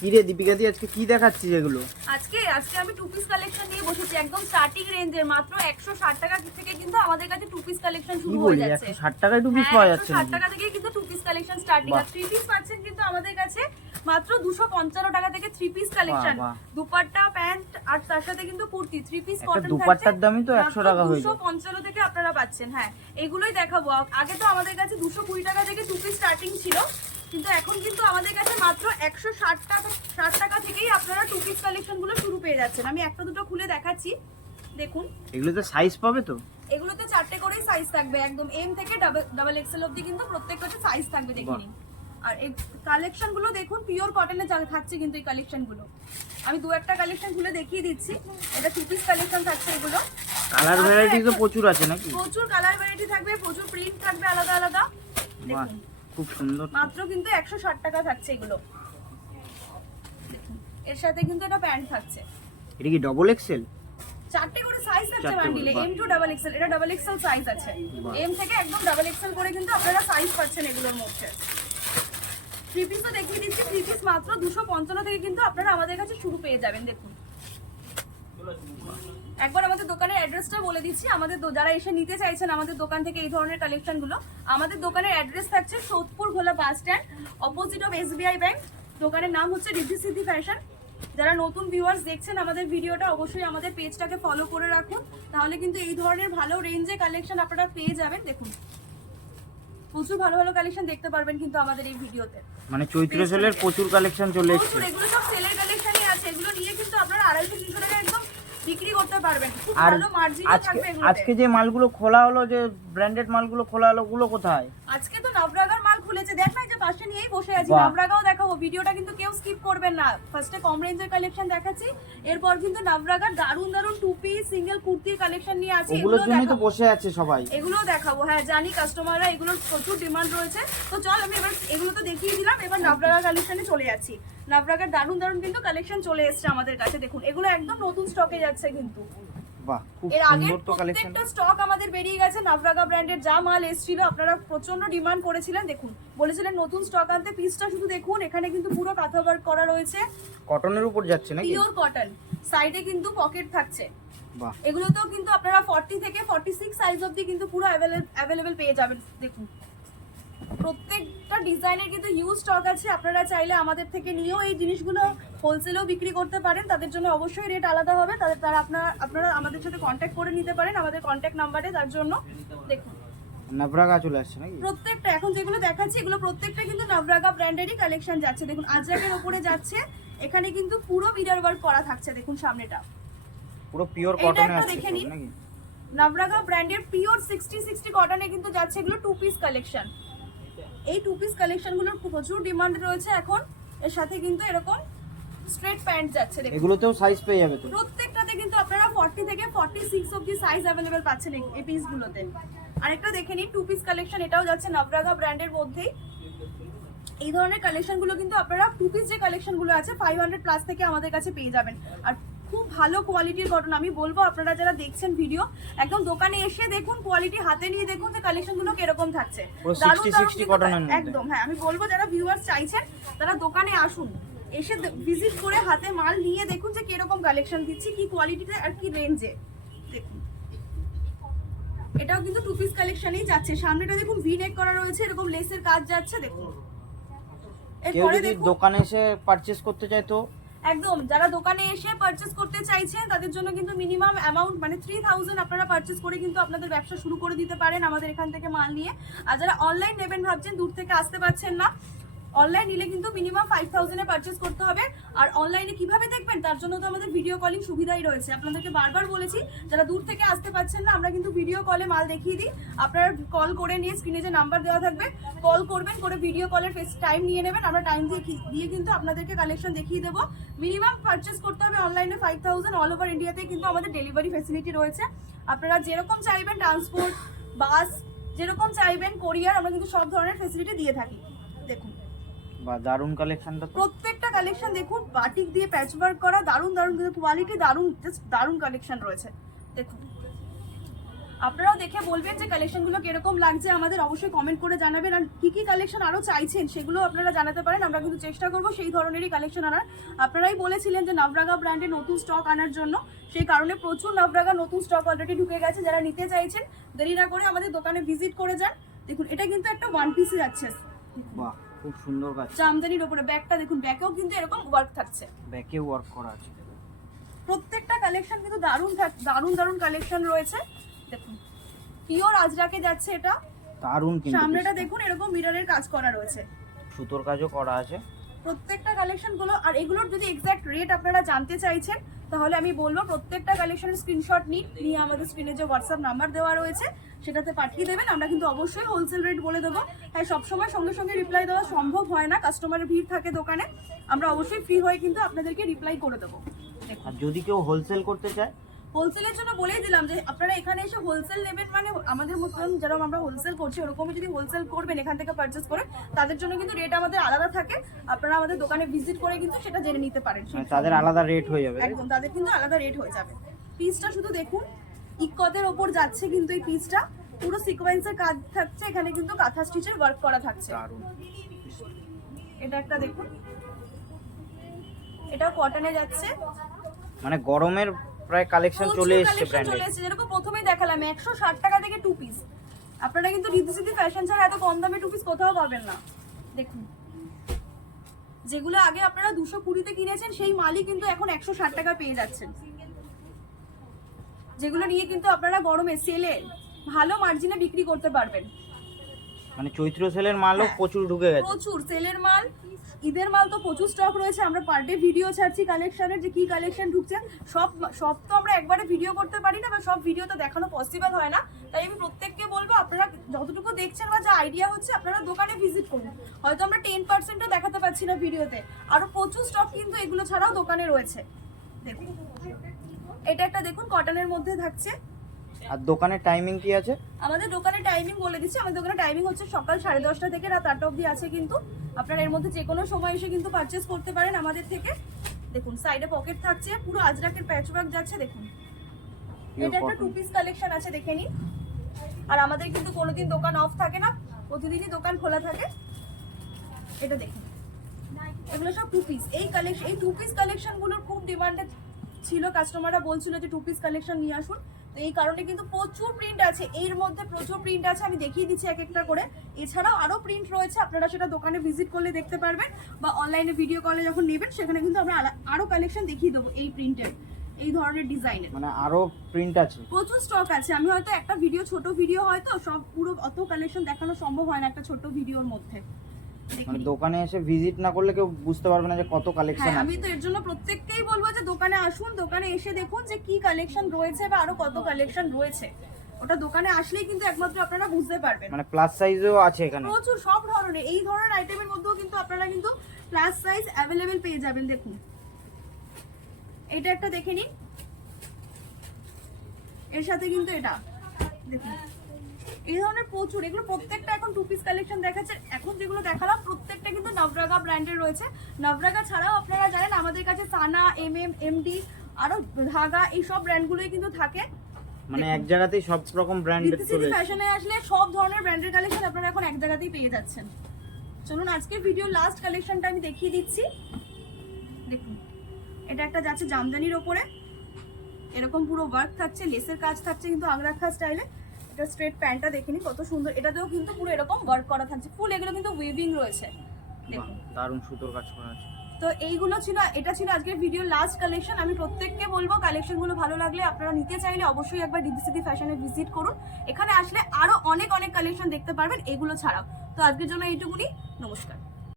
কি রে দীপিকা দি আজকে কি দেখাচ্ছিস এগুলো? আজকে আমি টু পিস কালেকশন নিয়ে বসেছি একদম স্টার্টিং রেঞ্জের মাত্র 160 টাকা থেকে কিন্তু আমাদের কাছে টু পিস কালেকশন শুরু হয়ে যাচ্ছে। 160 টাকায় টু পিস পাওয়া যাচ্ছে? 160 টাকা থেকে কিন্তু টু পিস কালেকশন স্টার্টিং, আর থ্রি পিস পাচ্ছেন কিন্তু আমাদের কাছে মাত্র 255 টাকা থেকে three piece collection. Dupatta pant আর তার সাথে কিন্তু কুর্তি থ্রি পিস কটন থাকছে। দুপাট্টার দামই তো 100 টাকা হয়ে যায়। 255 থেকে আপনারা পাচ্ছেন। হ্যাঁ, এগুলোই দেখাবো। আগে তো আমাদের কাছে 220 টাকা থেকে টু পিস স্টার্টিং ছিল, কিন্তু এখন কিন্তু আমাদের কাছে মাত্র 160 টাকা থেকেই আপনারা টু পিস কালেকশন গুলো শুরু পেয়ে যাচ্ছেন। আমি একটা দুটো খুলে দেখাচ্ছি, দেখুন। এগুলোতে সাইজ পাবে তো? এগুলোতে 4টে করেই সাইজ থাকবে, একদম এম থেকে ডাবল এক্সেল অবধি কিন্তু প্রত্যেকটাতে সাইজ থাকবে, দেখে নিন। আর এই কালেকশন গুলো দেখুন, পিওর কটনে থাকছে কিন্তু এই কালেকশন গুলো। আমি দু একটা কালেকশন খুলে দেখিয়ে দিচ্ছি। এটা টু পিস কালেকশন থাকছে এগুলো। কালার ভ্যারাইটি তো প্রচুর আছে নাকি? প্রচুর কালার ভ্যারাইটি থাকবে, প্রচুর প্রিন্ট থাকবে আলাদা আলাদা। দেখুন খুব সুন্দর। মাত্র কিন্তু 160 টাকা থাকছে এগুলো। এর সাথে কিন্তু এটা প্যান্ট থাকছে। এটা কি ডবল এক্সেল? 4টে করে সাইজ থাকছে বান্ডিলে, এম টু ডাবল এক্সেল। এটা ডাবল এক্সেল সাইজ আছে, এম থেকে একদম ডাবল এক্সেল করে কিন্তু আপনারা সাইজ পাচ্ছেন এগুলোর মধ্যে। থ্রি পিসও দেখিয়ে দিচ্ছি। থ্রি পিস মাত্র 255 থেকে কিন্তু আপনারা আমাদের কাছে শুরু পেয়ে যাবেন। দেখুন, একবার আমাদের দোকানের অ্যাড্রেসটা বলে দিচ্ছি। আমাদের যারা এসে নিতে চাইছেন আমাদের দোকান থেকে এই ধরনের কালেকশনগুলো, আমাদের দোকানের অ্যাড্রেস থাকছে সোদপুর ঘোলা bus stand, opposite of SBI bank. দোকানের নাম হচ্ছে রিদ্ধি সিদ্ধি ফ্যাশন। যারা নতুন ভিউয়ার্স দেখছেন আমাদের ভিডিওটা, অবশ্যই আমাদের পেজটাকে ফলো করে রাখুন, তাহলে কিন্তু এই ধরনের ভালো রেঞ্জে কালেকশন আপনারা পেয়ে যাবেন। দেখুন, প্রচুর ভালো ভালো কালেকশন দেখতে পারবেন কিন্তু আমাদের এই ভিডিওতে। মানে চৈত্র সেলের প্রচুর কালেকশন চলে এসেছে। এগুলো সব সেলের কালেকশনই আছে। এগুলো নিয়ে কিন্তু আপনারা 250-300 টাকা একদম বিক্রি করতে পারবেন। খুব ভালো মার্জিনও থাকবে এগুলোতে। আজকে যে মালগুলো খোলা হলো, যে ব্র্যান্ডেড মালগুলো খোলা হলো, ওগুলো কোথায়? আজকে তো নবরাগার মাল খুলেছে, দেখ না, যে পাশে নিয়েই বসে আছি। নবরাগাও দেখাবো, ভিডিওটা কিন্তু কেউ স্কিপ করবেন না। ফার্স্টে কম রেঞ্জের কালেকশন দেখাচ্ছি, এরপর কিন্তু নবরাগার দারুন দারুন টু পিস সিঙ্গেল কুর্তির কালেকশন নিয়ে আছে। এগুলোর জন্যই তো বসে আছে সবাই। এগুলোও দেখাবো। হ্যাঁ, জানি কাস্টমাররা এগুলোর প্রচুর ডিমান্ড রয়েছে। তো চল, আমি এবার এগুলো তো দেখিয়ে দিলাম, এবার নবরাগা কালেকশনে চলে যাচ্ছি। নবরাগার দারুন দারুন কিন্তু কালেকশন চলে এসেছে আমাদের কাছে। দেখুন, এগুলো একদম নতুন স্টকে যাচ্ছে কিন্তু। বাহ, খুব এর আগে সুন্দর তো কালেকশন। প্রত্যেকটা স্টক আমাদের বেরিয়ে গেছে। নবরাগা ব্র্যান্ডের যা মাল এসেছিল আপনারা প্রচন্ড ডিমান্ড করেছিলেন। দেখুন, বলেছিলেন নতুন স্টক আনতে। পিসটা শুধু দেখুন, এখানে কিন্তু পুরো কাঁথা ওয়ার্ক করা রয়েছে, কটনের উপর যাচ্ছে নাকি? Pure cotton. সাইডে কিন্তু পকেট থাকছে। বাহ, এগুলোতেও কিন্তু আপনারা 40 থেকে 46 সাইজ অবধি কিন্তু পুরো অ্যাভেলেবেল পেয়ে যাবেন। দেখুন, প্রত্যেকটা ডিজাইনের কিন্তু হিউজ স্টক আছে। আপনারা চাইলে আমাদের থেকে নিয়েও এই জিনিসগুলো হোলসেলেও বিক্রি করতে পারেন। তাদের জন্য অবশ্যই রেট আলাদা হবে। তারা আপনারা আমাদের সাথে কন্ট্যাক্ট করে নিতে পারেন আমাদের কন্ট্যাক্ট নাম্বারে। তার জন্য দেখুন, নবরাগা চলে আসছে নাকি? প্রত্যেকটা এখন যেগুলো দেখাচ্ছি এগুলো প্রত্যেকটা কিন্তু নবরাগা ব্র্যান্ডেরই কালেকশন যাচ্ছে। দেখুন, আজরাকের উপরে যাচ্ছে। এখানে কিন্তু পুরো মিরর ওয়ার্ক করা থাকছে। দেখুন সামনেটা পুরো পিওর কটনে আছে দেখে নিন। নাকি? নবরাগা ব্র্যান্ডের পিওর 60 কটনে কিন্তু যাচ্ছে এগুলো টু পিস কালেকশন। এই টু পিস কালেকশনগুলোর প্রচুর ডিমান্ড রয়েছে এখন। এর সাথে কিন্তু এরকম স্ট্রেট প্যান্ট যাচ্ছে। দেখুন, এগুলোতেও সাইজ পেয়ে যাবে তো? প্রত্যেকটাতে কিন্তু আপনারা 40 থেকে 46 অবধি সাইজ अवेलेबल পাচ্ছেন এই পিসগুলোতে। আরেকটা দেখে নিন, টু পিস কালেকশন, এটাও যাচ্ছে নবরাগা ব্র্যান্ডের মধ্যেই। এই ধরনের কালেকশনগুলো কিন্তু আপনারা টু পিস যে কালেকশনগুলো আছে 500 প্লাস থেকে আমাদের কাছে পেয়ে যাবেন। আর খুব ভালো কোয়ালিটির কটন। আমি বলবো আপনারা যারা দেখছেন ভিডিও, একদম দোকানে এসে দেখুন, কোয়ালিটি হাতে নিয়ে দেখুন যে কালেকশনগুলো কিরকম থাকছে। একদম। হ্যাঁ, আমি বলবো যারা ভিউয়ার্স চাইছেন তারা দোকানে আসুন, এসে ভিজিট করে হাতে মাল নিয়ে দেখুন যে কিরকম কালেকশন দিচ্ছি, কি কোয়ালিটিতে আর কি রেঞ্জে। দেখুন, এটাও কিন্তু টু পিস কালেকশনেই যাচ্ছে। সামনেটা দেখুন ভি নেক করা রয়েছে, এরকম লেসের কাজ যাচ্ছে। দেখুন, এরপরে দেখুন দোকানে এসে পারচেজ করতে চায় তো একদম, যারা দোকানে এসে পারচেজ করতে চাইছেন তাদের জন্য কিন্তু মিনিমাম অ্যামাউন্ট মানে 3000 আপনারা পারচেজ করে কিন্তু আপনাদের ব্যবসা শুরু করে দিতে পারেন আমাদের এখান থেকে মাল নিয়ে। আর যারা অনলাইন নেবেন ভাবছেন, দূর থেকে আসতে পারছেন না, অনলাইন নিলে কিন্তু মিনিমাম 5000 এ পারচেজ করতে হবে। আর অনলাইনে কিভাবে দেখবেন তার জন্য তো আমাদের ভিডিও কলিং সুবিধাই রয়েছে। আপনাদেরকে বারবার বলেছি, যারা দূর থেকে আসতে পারছেন না, আমরা কিন্তু ভিডিও কলে মাল দেখিয়ে দিই। আপনারা কল করে নিয়ে স্ক্রিনে যে নাম্বার দেওয়া থাকবে কল করবেন, করে ভিডিও কলের টাইম নিয়ে নেবেন। আমরা টাইম দিয়ে কিন্তু আপনাদেরকে কালেকশন দেখিয়ে দেবো। মিনিমাম পারচেজ করতে হবে অনলাইনে 5000। অল ওভার ইন্ডিয়াতে কিন্তু আমাদের ডেলিভারি ফ্যাসিলিটি রয়েছে। আপনারা যেরকম চাইবেন, ট্রান্সপোর্ট, বাস, যেরকম চাইবেন, কোরিয়ার, আমরা কিন্তু সব ধরনের ফ্যাসিলিটি দিয়ে থাকি। দেখুন, বা দারুন কালেকশনটা, প্রত্যেকটা কালেকশন দেখুন বাটিক দিয়ে প্যাচওয়ার্ক করা, দারুন দারুন কিন্তু কোয়ালিটি, দারুন জাস্ট দারুন কালেকশন রয়েছে। দেখুন, আপনারাও দেখে বলবেন যে কালেকশনগুলো কিরকম লাগছে, আমাদের অবশ্যই কমেন্ট করে জানাবেন। আর কি কি কালেকশন আরো চাইছেন সেগুলো আপনারা জানাতে পারেন, আমরা কিন্তু চেষ্টা করব সেই ধরনেরই কালেকশন আনার। আপনারাই বলেছিলেন যে নবরাগা ব্র্যান্ডের নতুন স্টক আনার জন্য, সেই কারণে প্রচুর নবরাগা নতুন স্টক অলরেডি ঢুকে গেছে। যারা নিতে চাইছেন দেরি না করে আমাদের দোকানে ভিজিট করে যান। দেখুন এটা কিন্তু একটা ওয়ান পিসে যাচ্ছে, বাহ খুব সুন্দর কাজ, জামদানির উপরে। ব্যাকটা দেখুন, ব্যাকেও কিন্তু এরকম ওয়ার্ক থাকছে, ব্যাকে ওয়ার্ক করা আছে। প্রত্যেকটা কালেকশন কিন্তু দারুণ দারুণ কালেকশন রয়েছে। দেখুন পিওর আজরাকে যাচ্ছে এটা, দারুণ কিন্তু সামনেটা দেখুন এরকম মিররের কাজ করা রয়েছে, সুতোর কাজও করা আছে প্রত্যেকটা কালেকশন গুলো। আর এগুলোর যদি এক্সাক্ট রেট আপনারা জানতে চাইছেন তাহলে আমি বলবো প্রত্যেকটা কালেকশনের স্ক্রিনশট নিয়ে আমাদের স্ক্রিনে যে হোয়াটসঅ্যাপ নাম্বার দেওয়া রয়েছে সেটাতে পাঠিয়ে দেবেন। আমরা কিন্তু অবশ্যই হোলসেল রেট বলে দেবো। হ্যাঁ, সবসময় সঙ্গে সঙ্গে রিপ্লাই দেওয়া সম্ভব হয় না, কাস্টমারের ভিড় থাকে দোকানে। আমরা অবশ্যই ফ্রি হয়ে কিন্তু আপনাদেরকে রিপ্লাই করে দেবো। আর যদি কেউ হোলসেল করতে চায়, হোলসেলের জন্য বলেই দিলাম যে আপনারা এখানে এসে হোলসেল নেবেন, মানে আমাদের মতন যেরকম আমরা হোলসেল করছি ওরকমই যদি হোলসেল করবেন এখান থেকে পারচেস করে, তাদের জন্য কিন্তু রেট আমাদের আলাদা থাকে। আপনারা আমাদের দোকানে ভিজিট করে কিন্তু সেটা জেনে নিতে পারেন, মানে তাদের আলাদা রেট হয়ে যাবে। একদম তাদের কিন্তু আলাদা রেট হয়ে যাবে। পিসটা শুধু দেখুন, ইকতের ওপর যাচ্ছে কিন্তু এই পিসটা, পুরো সিকোয়েন্সের কাজ থাকছে, এখানে কিন্তু কাঁথা স্টিচের ওয়ার্ক করা থাকছে। দারুণ, এটা একটা দেখুন, এটা কটনে যাচ্ছে, মানে গরমের প্রায় কালেকশন চলে এসেছে ব্র্যান্ডে। চলে এসেছে, যেরকম প্রথমেই দেখালাম 160 টাকা থেকে টু পিস। আপনারা কিন্তু রিদ্ধি ফ্যাশন ছাড়া এত কম দামে টু পিস কোথাও পাবেন না। দেখুন যেগুলো আগে আপনারা 220-তে কিনেছেন সেই মালই কিন্তু এখন 160 টাকা পেয়ে যাচ্ছেন, যেগুলো নিয়ে কিন্তু আপনারা গরমে সেলে ভালো মার্জিনে বিক্রি করতে পারবেন। মানে চৈত্র সেলের মালও প্রচুর ঢুকে গেছে, প্রচুর সেলের মাল, ঈদের মাল তো প্রচুর স্টক রয়েছে। আমরা পার ডে ভিডিও ছাড়ছি কালেকশনের, যে কি কালেকশন ঢুকছে। সব তো আমরা একবারে ভিডিও করতে পারি না, বা সব ভিডিও তো দেখানো পসিবল হয় না। তাই আমি প্রত্যেককে বলবো আপনারা যতটুকু দেখছেন বা যা আইডিয়া হচ্ছে আপনারা দোকানে ভিজিট করুন। হয়তো আমরা 10%ও দেখাতে পারছি না ভিডিওতে, আরো প্রচুর স্টক কিন্তু এগুলো ছাড়াও দোকানে রয়েছে। দেখুন এটা একটা দেখুন কটনের মধ্যে থাকছে। আর দোকানের টাইমিং কি আছে? আমাদের দোকানের টাইমিং বলে দিচ্ছি, আমাদের দোকানের টাইমিং হচ্ছে সকাল 10:30 থেকে রাত 8টা অবধি আছে। কিন্তু আপনারা এর মধ্যে যে কোনো সময় এসে কিন্তু পারচেস করতে পারেন আমাদের থেকে। দেখুন সাইডে পকেট থাকছে, পুরো আজরাকের প্যাচওয়ার্ক যাচ্ছে। দেখুন এটা একটা টু পিস কালেকশন আছে, দেখে নিন। আর আমাদের কিন্তু কোনোদিন দোকান অফ থাকে না, প্রতিদিনই দোকান খোলা থাকে। এটা দেখুন, এগুলো সব টু পিস। এই টু পিস কালেকশনগুলোর খুব ডিমান্ডে ছিল, কাস্টমাররা বলছিল যে টু পিস কালেকশন নিয়ে আসুন। তো এই কারণে কিন্তু প্রচুর প্রিন্ট আছে, এর মধ্যে প্রচুর প্রিন্ট আছে, আমি দেখিয়ে দিচ্ছি এক একটা করে। এছাড়াও আরো প্রিন্ট রয়েছে, আপনারা সেটা দোকানে ভিজিট করলে দেখতে পারবেন, বা অনলাইনে ভিডিও কলে যখন নেবেন সেখানে কিন্তু আমরা আরো কালেকশন দেখিয়ে দেবো এই প্রিন্টের, এই ধরনের ডিজাইনের। মানে আরো প্রিন্ট আছে, প্রচুর স্টক আছে। আমি হয়তো একটা ভিডিও, ছোট ভিডিও হয়তো সব পুরো অত কালেকশন দেখানো সম্ভব হয় না একটা ছোট ভিডিওর মধ্যে। মানে দোকানে এসে ভিজিট না করলে কেউ বুঝতে পারবে না যে কত কালেকশন হ্যাঁ, আছে। আমি তো এর জন্য প্রত্যেককেই বলবো যে দোকানে আসুন, দোকানে এসে দেখুন যে কি কালেকশন রয়েছে বা আরো কত কালেকশন রয়েছে। ওটা দোকানে আসলেই কিন্তু একমাত্র আপনারা বুঝতে পারবেন। মানে প্লাস সাইজও আছে এখানে, প্রচুর সব ধরনের, এই ধরনের আইটেমের মধ্যেও কিন্তু আপনারা কিন্তু প্লাস সাইজ অ্যাভেলেবেল পেয়ে যাবেন। দেখুন এটা একটা দেখে নিন, এর সাথে কিন্তু এটা দেখুন, এই ধরনের প্রচুর, এগুলো প্রত্যেকটা এখন টু পিস কালেকশন দেখাচ্ছে। এখন যেগুলো দেখালাম প্রত্যেকটা কিন্তু নবরাগা ব্র্যান্ডের রয়েছে। নবরাগা ছাড়াও আপনারা জানেন আমাদের কাছে সানা, এমডি, আরো ধাগা, এই সব ব্র্যান্ডগুলোই কিন্তু থাকে। মানে এক জায়গাতেই সব রকম ব্র্যান্ডের চলে এসেছে। ফ্যাশনে আসলে সব ধরনের ব্র্যান্ডের কালেকশন আপনারা এখন এক জায়গাতেই পেয়ে যাচ্ছেন। চলুন আজকের ভিডিও লাস্ট কালেকশনটা আমি দেখিয়ে দিচ্ছি। দেখুন এটা একটা যাচ্ছে জামদানির ওপরে, এরকম পুরো ওয়ার্ক থাকছে, লেসের কাজ থাকছে কিন্তু আগ্রাখা স্টাইলে। এটা স্ট্রেট প্যান্টটা দেখে নিন কত সুন্দর, এটাতেও কিন্তু পুরো এরকম ওয়ার্ক করা থাকছে, ফুল এগুলো কিন্তু উইভিং রয়েছে। দেখুন দারুণ সুতোর কাজ করা আছে। তো এইগুলো ছিল, এটা ছিল আজকের ভিডিও লাস্ট কালেকশন। আমি প্রত্যেককে বলবো কালেকশনগুলো ভালো লাগলে আপনারা নিতে চাইলে অবশ্যই একবার রিদ্ধি ফ্যাশনে ভিজিট করুন। এখানে আসলে আরো অনেক কালেকশন দেখতে পারবেন এগুলো ছাড়াও। তো আজকের জন্য এইটুকুনি, নমস্কার।